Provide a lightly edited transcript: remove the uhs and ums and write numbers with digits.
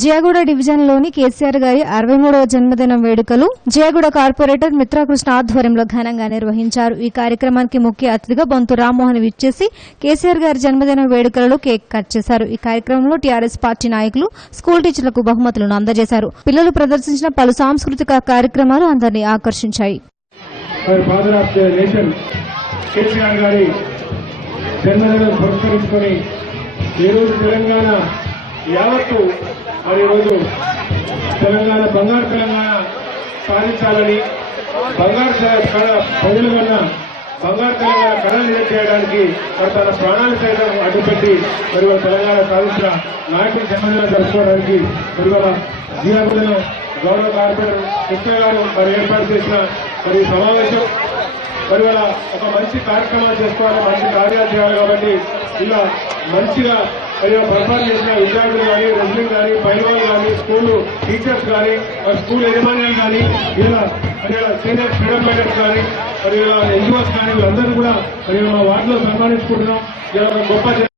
జియాగూడ డివిజన్లోని కేసీఆర్ గారి 63వ జన్మదినం వేడుకలు జియాగూడ కార్పొరేటర్ మిత్రాకృష్ణ ఆధ్వర్యంలో ఘనంగా నిర్వహించారు. ఈ కార్యక్రమానికి ముఖ్య అతిథిగా బొంతు రామ్మోహన్ విచ్చేసి కేసీఆర్ గారి జన్మదిన వేడుకలలో కేక్ కట్ చేశారు. ఈ కార్యక్రమంలో టీఆర్ఎస్ పార్టీ నాయకులు స్కూల్ టీచర్లకు బహుమతులను అందజేశారు. పిల్లలు ప్రదర్శించిన పలు సాంస్కృతిక కార్యక్రమాలు అందరినీ ఆకర్షించాయి. యావత్తు మరి ఈరోజు తెలంగాణ బంగారు తెలంగాణ సాధించాలని బంగారు ప్రజల వల్ల బంగారు తెలంగాణ కళలు నిజం చేయడానికి మరి తన ప్రాణాలు సైతం అడ్డుపెట్టి మరి తెలంగాణ సాధించిన నాయకుడి జన్మదినం జరుపుకోవడానికి మరి జియాగూడలో గౌరవ కార్పొరేటర్ కృష్ణ గారు మరి ఏర్పాటు చేసిన మరి సమావేశం మరి ఒక మంచి కార్యక్రమాలు చేసుకోవాలి, మంచి కార్యాలు చేయాలి. కాబట్టి ఇలా మంచిగా పర్ఫార్మ్ చేసిన విద్యార్థులు కానీ, రెజ్లింగ్ కానీ, పైల్వాన్ కానీ, స్కూల్ టీచర్స్ కానీ, స్కూల్ యజమాన్యాలు కానీ, ఇలా సీనియర్ ఫ్రీడమ్ ఫైటర్స్ కానీ, మరి ఇలా ఎన్జిఓస్ కానీ వీళ్ళందరూ కూడా మరి మా వార్డులో సన్మానించుకుంటున్నాం. ఇలా గొప్ప